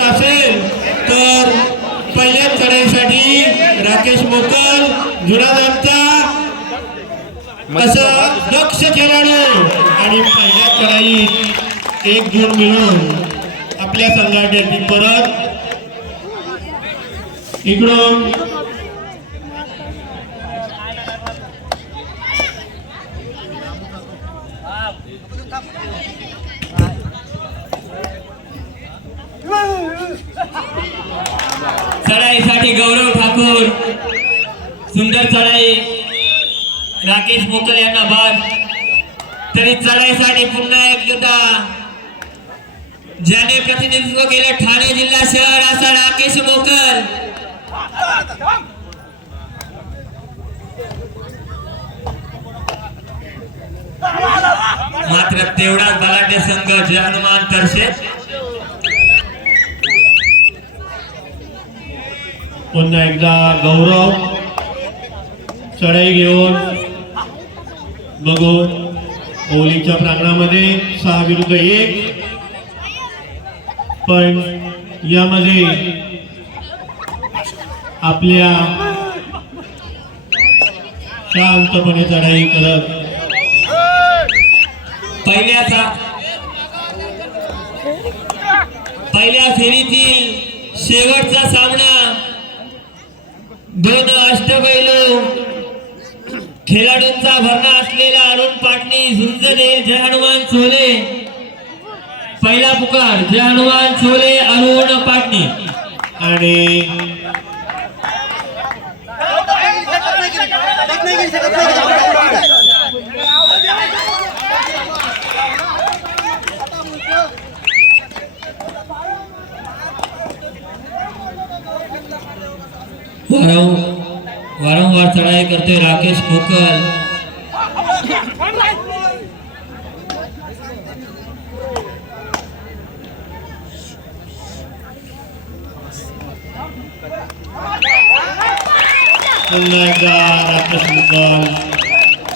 असेल तर पहिल्या चढाईसाठी राकेश मोकल जुनादांचा असं दक्ष खेळाडू आणि पहिल्या चढाईत एक गुण मिळून आपल्या संघासाठी परत. इकडून चढाईसाठी गौरव ठाकूर सुंदर चढाई राकेश मोकल यांना बाद. तरी चढाईसाठी पुन्हा एकदा ज्याने प्रतिनिधित्व केले ठाणे जिल्हा शहर असा राकेश मोकल मात्र तेवढाच बलाढ्य संघ जय हनुमान तरसे पुन्हा एकदा गौरव चढाई घेऊन बघून ओलीच्या प्रांगणामध्ये सहा विरुद्ध एक पण यामध्ये आपल्या शांतपणे चढाई करत. पहिल्याचा पहिल्या फेरीतील शेवटचा सामना दोन अष्टपैलू खेळाडूंचा भरणा असलेला अरुण पाटणी झुंजने जय हनुमान चोले पहिला पुकार जय हनुमान चोले अरुण पाटणी आणि वारंवार वारंवार चढाई करते राकेश खोकल. राकेश मुकाल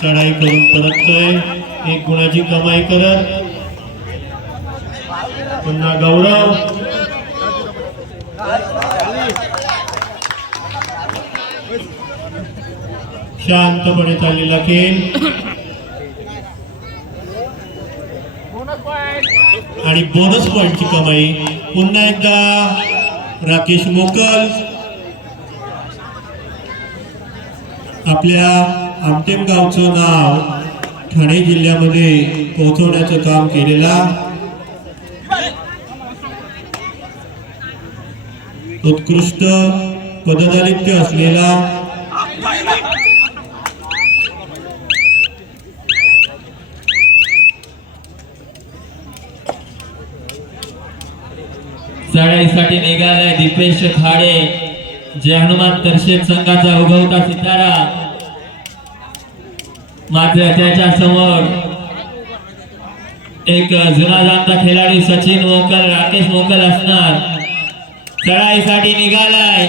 चढाई करून परततोय. एक गुणाची कमाई करत. पुन्हा गौरव. शांतपणे चाललेला खेळ आणि बोनस पॉइंटची कमाई. पुन्हा एकदा राकेश मोकल. आपल्या आमटेम गावचं नाव ठाणे जिल्ह्यामध्ये पोहोचवण्याचं काम केलेला. उत्कृष्ट पददालित्य असलेला चढाईसाठी निघालाय दीपेश खाडे जय हनुमान तरशेत संघाचा उगवता सितारा. मात्र त्याच्यासमोर एक जुना जाणता खेळाडू सचिन मोकल राकेश मोकल असणार. चढाईसाठी निघालाय.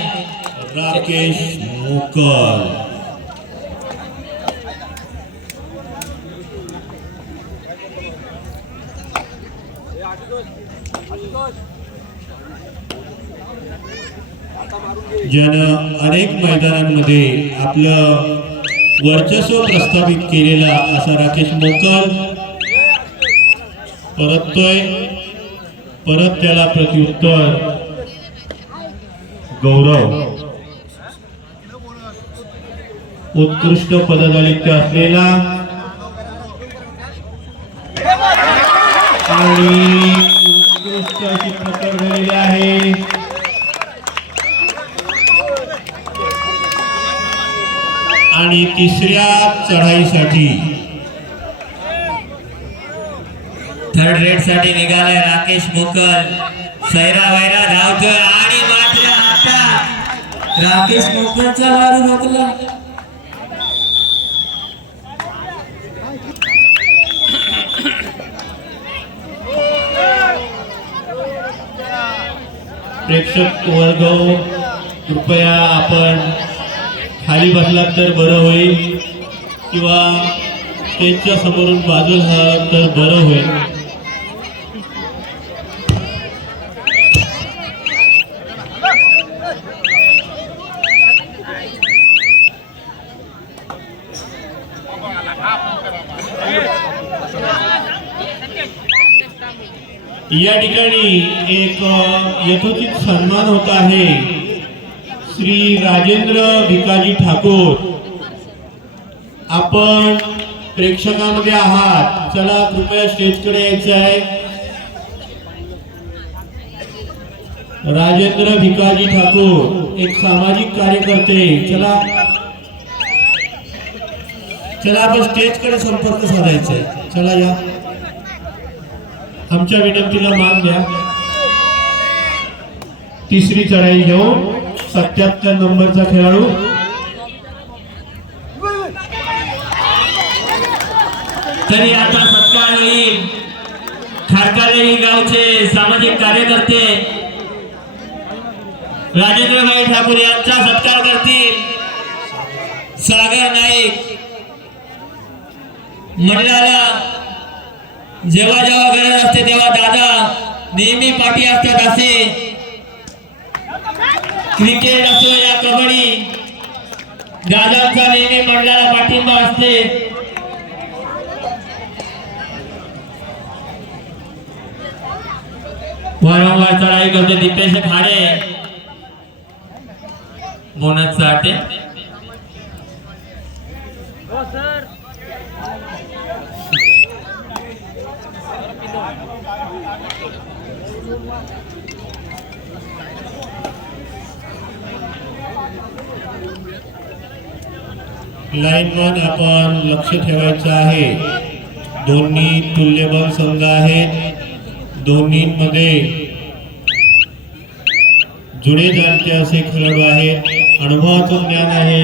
राकेश मोकल. ज्यानं अनेक मैदानांमध्ये आपलं वर्चस्व प्रस्थापित केलेला असा राकेश मोकल परततोय. परत त्याला प्रत्युत्तर. गौरव. उत्कृष्ट पददालित्य असलेला आणि आणि तिसऱ्या चढाईसाठी. थर्ड रेडसाठी निघालाय राकेश मोकल. सैरा वैरा धावतोय आणि मात्र आता राकेश मोकलचा वारू रोखला. प्रेक्षक वर्ग कृपया आपण खाली बसलात तर बरं होईल. किंवा स्टेजच्या समोरून बाजूला तर बरं होईल. या ठिकाणी एक यथोचित सन्मान होत आहे. श्री राजेंद्र भिकाजी ठाकूर. आपण प्रेक्षकामध्ये आहात. चला कृपया स्टेजकडे यायचे आहे. राजेंद्र भिकाजी ठाकूर एक सामाजिक कार्यकर्ते. चला. चला आपण स्टेजकडे संपर्क साधायचा आहे. चला या. आमच्या विनंतीला मान द्या. तिसरी चढाई घेऊन. सत्याहत्तर नंबरचा खेळाडू. तरी आता सत्कार होईल गावचे सामाजिक कार्यकर्ते राजेंद्रभाई ठाकूर यांचा सत्कार करतील. सागर नाईक. मंडळाला जेव्हा जेव्हा गरज असते तेव्हा दादा नेहमी पाठी असतात असे. क्रिकेट असो या कबड्डी. दादांचा नेहमी मंडळाला पाठिंबा असते. वारंवार चढाई करते दीपेश खाडे. बोनससाठी. हो, लाईनमन आपण लक्ष ठेवायचं आहे. दोन्ही तुल्यबळ संघ आहेत. दोन्हीमध्ये जुळे जाणते असे खेळाडू आहेत. अनुभवाचं ज्ञान आहे.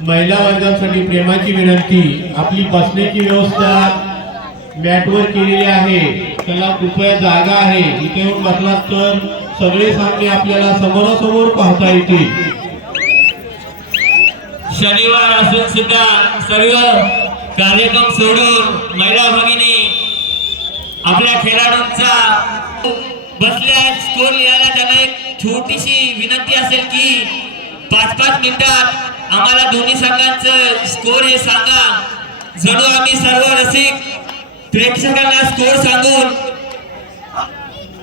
महिला वर्गासाठी प्रेमाची विनंती आपली बसण्याची व्यवस्था मॅटवर केलेली आहे. त्याला कृपया जागा आहे. इथे येऊन बसलात तर सगळे सामने आपल्याला समोरासमोर पाहता येतील. शनिवार असून सुद्धा सर्व कार्यक्रम सोडून महिला भगिनी आपल्या खेळाडूंचा बसल्या स्कोर लिहायला त्यांना एक छोटीशी विनंती असेल की पाच पाच मिनिटात आम्हाला दोन्ही संघांचं स्कोर हे सांगा. जणू आम्ही सर्व रसिक प्रेक्षकांना स्कोर सांगून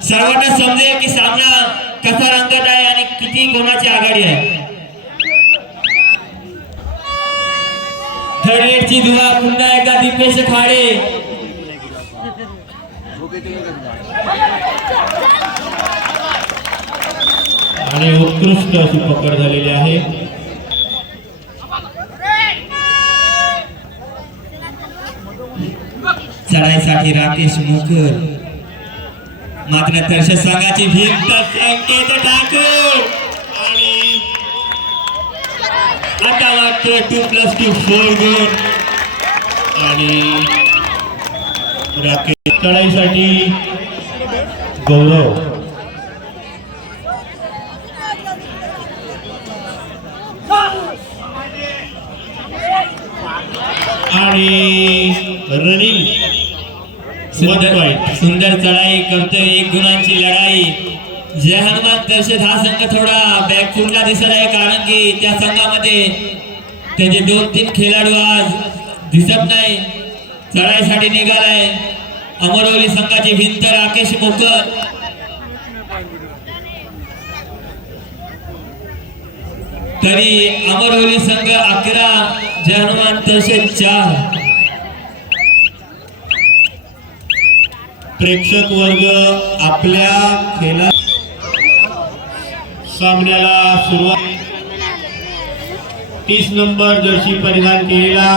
सर्वांना समजेल की सामना कसा रंगत आहे आणि किती कोणाची आघाडी आहे. थर्ड रेडची दुवा पुन्हा एकदा दीपेश खाडे. आणि उत्कृष्ट अशी पकड झालेली आहे. चढाईसाठी राकेश मोकर. मात्र तर्श संघाची भिंत संकेत ठाकूर आणि आता मात्र टू प्लस टू फोर गुण. आणि राकेश चढाईसाठी गौरव. आणि रनिंग सुंदर सुंदर चढाई करतोय एक गुणांची लढाई. जय हनुमान दर्शक हा संघ थोडा बॅकफुटला दिसत आहे कारण की त्या संघामध्ये त्याचे दोन तीन खेळाडू आज दिसत नाही. चढाईसाठी निघालाय. अमरवली संघाची भिंत राकेश मोकर. तरी अमरवली संघ अकरा जय हनुमान दर्शक चार. प्रेक्षक वर्ग आपल्या खेळा सामन्याला सुरुवात. तीस नंबर जर्सी परिधान केलेला.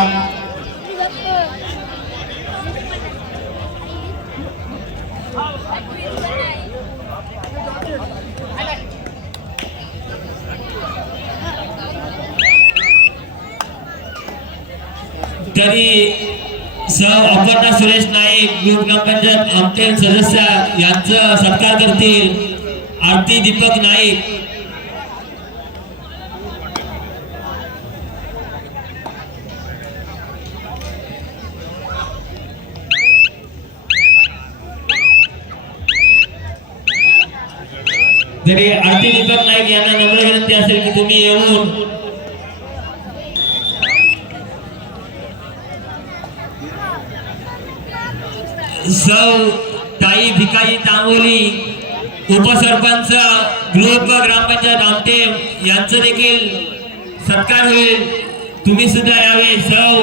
तरी सह अपर्णा सुरेश नाईक ग्रुप ग्रामपंचायत आमचे सदस्य यांचा सत्कार करतील. आरती दीपक नाईक. तरी आरती दीपक नाईक यांना नम्र विनंती असेल की तुम्ही येऊन सौ ताई भिकाजी तांबोली उपसरपंच ग्रुप ग्रामपंचायत आमटे यांचं देखील सत्कार होईल. तुम्ही सुद्धा यावे. सौ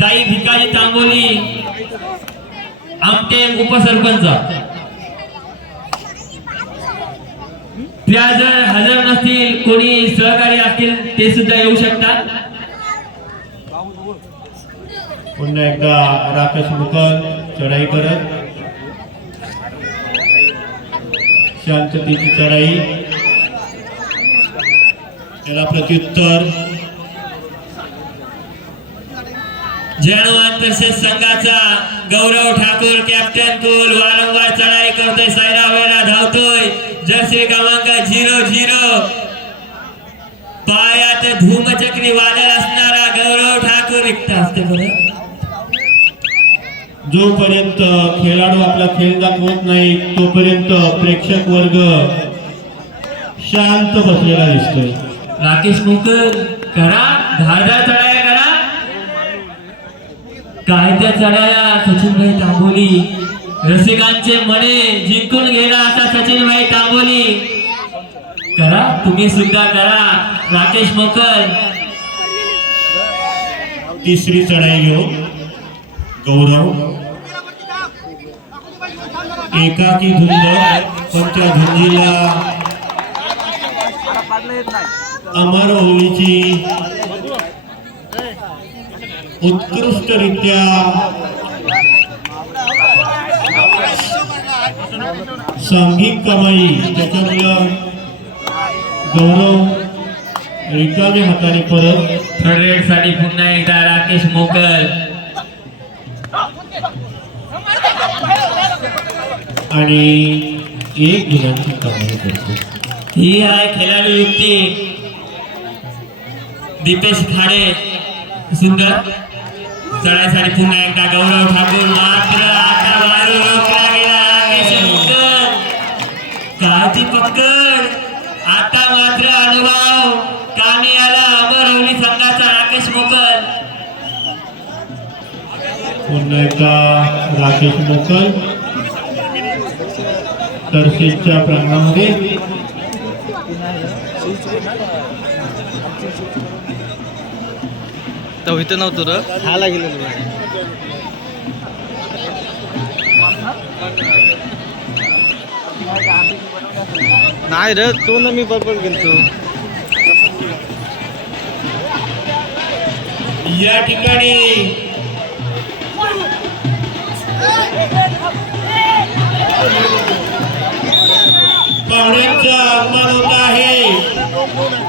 ताई भिकाजी तांबोली आमटे उपसरपंच. त्या जर हजर नसतील कोणी सहकारी असतील ते सुद्धा येऊ शकतात. पुन्हा एकदा राकेश मुकल चढाई करत. शांततेची चढाई. त्याला प्रत्युत्तर. जयनवान तसेच संघाचा गौरव ठाकूर कॅप्टन कुल वारंवार चढाई करतोय. सायरा वेळा धावतोय. जर्सी क्रमांक झिरो झिरो. पायात धूमचक्री वादळ असणारा गौरव ठाकूर रिक्त असते बरं. जोपर्यंत खेळाडू आपला खेळ दाखवत नाही तोपर्यंत प्रेक्षक वर्ग शांत बसलेला दिसतोय. राकेश मुकर करा. धारदार चढाया करा. काय त्या चढाया? सचिनभाई तांबोली. रसिकांचे मने जिंकून गेला असा सचिनभाई तांबोली. करा. तुम्ही सुद्धा करा. राकेश मोकर तिसरी चढाई घेऊ गौरव एकाकी धुंद धुंदीला अमर होलीची उत्कृष्टरित्या सांघिक कमाई गौरव रिकाम्या हाताने परत. थर्ड रेड साठी पुन्हा एकदा राकेश मोकर आणि एक गुणांची कमाई करतो. ही आहे खेळाडू युक्ती. दीपेश खाडे सुंदर. चढाईसाठी पुन्हा एकदा गौरव ठाकूर मात्र आता वारू रोखला गेला पकड आता मात्र अनुभव. कामी आला अमरवली संघाचा राकेश मोकर पुन्हा एकदा राकेश मोकल. तरसेच्या प्रांगणामध्ये. तो इथं नव्हतो र. खायला गेलो नाही रे तो ना मी बरोबर गेलतो या ठिकाणी. पाहुण्यांचं आगमन होत आहे.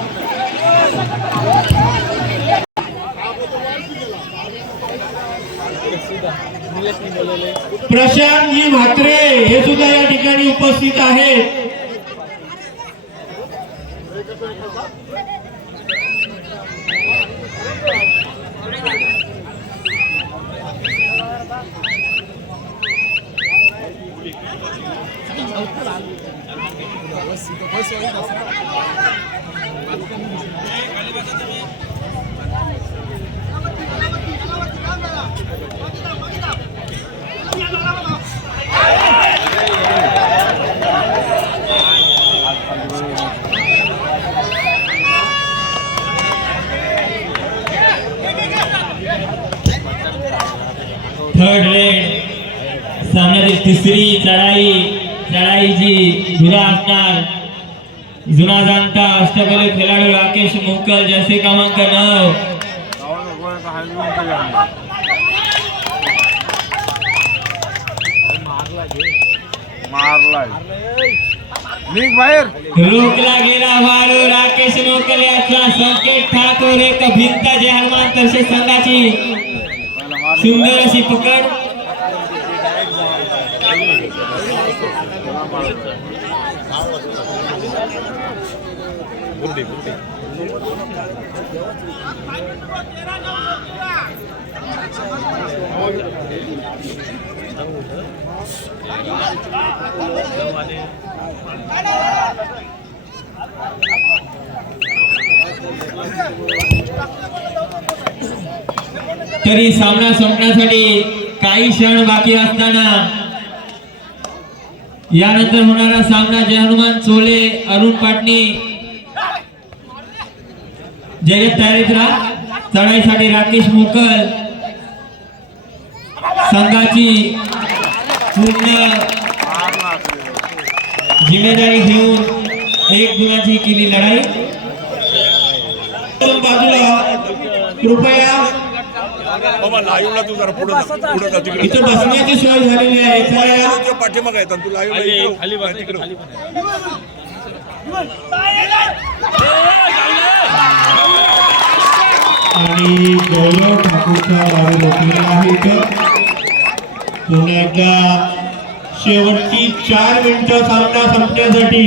प्रशांतजी म्हात्रे हे सुद्धा या ठिकाणी उपस्थित आहेत थर्ड रेड सामन्यातील तिसरी चढाई चढाईची धुरा जुना जाणता अष्टबल खेळाडू राकेश मुकल जर्सी क्रमांक नऊ मारलाय रोखला गेला वारू राकेश मुकल याचा संकेत ठाकूर एक भिंत जे हनुमान तसे संघाची। सुंदर अशी पकड तरी सामना संपण्यासाठी काही क्षण बाकी असताना यानंतर होणारा सामना जय हनुमान चोले अरुण पाटणी जयदेव तयारीत राहा चढाईसाठी राकेश मोकल संघाची पूर्ण जिम्मेदारी घेऊन एक गुणाची केली लढाई. बाजूला कृपया बाबा लाईव्हला तू जरा पुढे पुढे जा तिकडे. इथं बसण्याची सोय झालेली आहे. पाठीमागे आणि तू लाईव्हला तिकडे आणि गौरव ठाकूरच्या बाबू रोखलेला आहे इथं पुण्याच्या शेवटची चार मिनिटं सामना संपण्यासाठी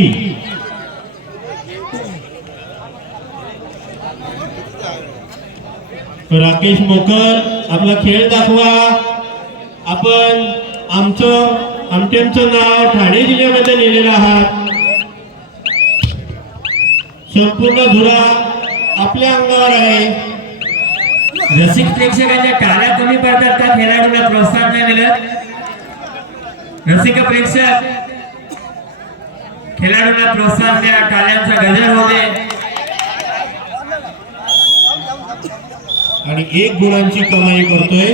राकेश मोकर आपला खेळ दाखवा. आपण आमचं आमटेमचं नाव ठाणे जिल्ह्यामध्ये नेलेलं आहात. संपूर्ण धुरा आपल्या अंगावर आहे. रसिक प्रेक्षकांच्या टाळ्या कमी पडतात त्या खेळाडूला प्रोत्साहन नाही मिळत रसिक प्रेक्षक खेळाडूंना प्रोत्साहन द्या टाळ्यांचा गजर होते आणि एक गुणांची कमाई करतोय.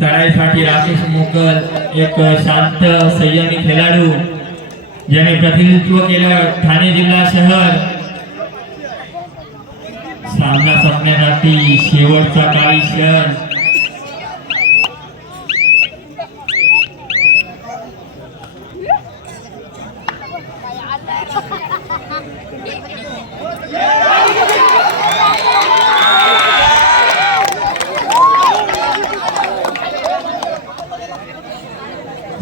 चढाईसाठी राकेश मोकल एक शांत संयमी खेळाडू ज्याने प्रतिनिधित्व केलं ठाणे जिल्हा शहर. सामना संपण्यासाठी शेवटचा काही क्षण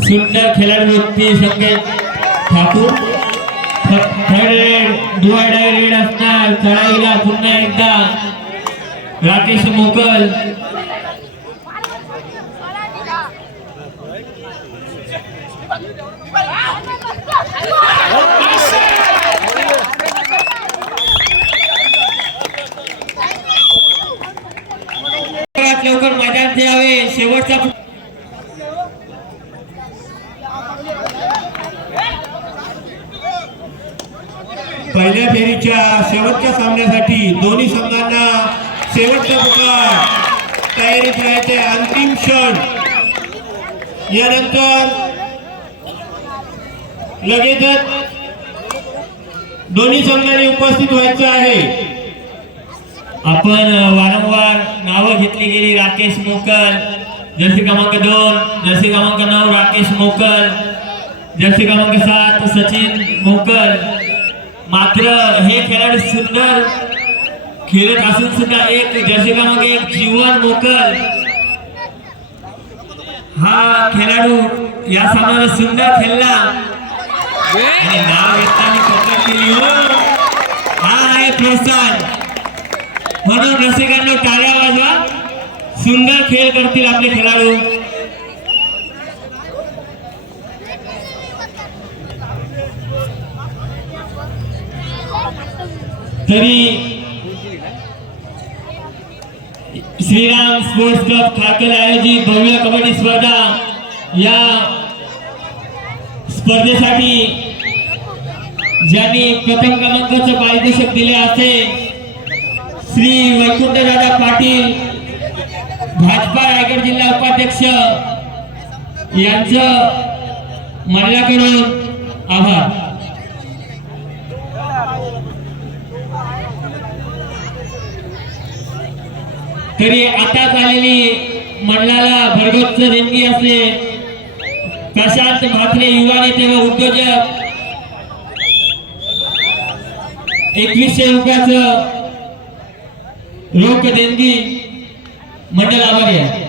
सुंदर खेळाडू संकेत ठाकूर डिवायड रेड असणार. चढाईला पुन्हा एकदा. राकेश मोकल. लवकर मैदान द्यावे शेवटचा पहिल्या फेरीच्या शेवटच्या सामन्यासाठी दोन्ही संघांना शेवटचा पुकार. तयारीत राहायचे अंतिम क्षण. यानंतर लगेचच दोन्ही संघांनी उपस्थित व्हायचं आहे. आपण वारंवार नावं घेतली गेली राकेश मोकल जर्सी क्रमांक दोन जर्सी क्रमांक नऊ राकेश मोकल जर्सी क्रमांक सात सचिन मोकल मात्र हे खेळाडू सुंदर खेळत असून सुद्धा एक जर्सी क्रमांक एक जीवन मोकल हा खेळाडू या सामन्याला सुंदर खेळला. आणि नाव घेताना पकड केली हो. हा आहे प्रोत्साहन म्हणून रसिकांना टाळ्या वाजवा. सुंदर खेळ करतील आपले खेळाडू. तरी श्रीराम स्पोर्ट्स क्लब ठाकरे आयोजित भव्य कबड्डी स्पर्धा या स्पर्धेसाठी ज्यांनी प्रथम क्रमांकाचं पारितोषिक दिले असे श्री वैकुंठदादा पाटील भाजपा रायगड जिल्हा उपाध्यक्ष यांचं माझ्याकडून आभार. तरी आताच आलेली मंडळाला भरगच्च देणगी असले प्रशांत म्हात्रे युवा नेते व उद्योजक. एकवीसशे रुपयाच रोख देणगी मंडळ आभारी आहे.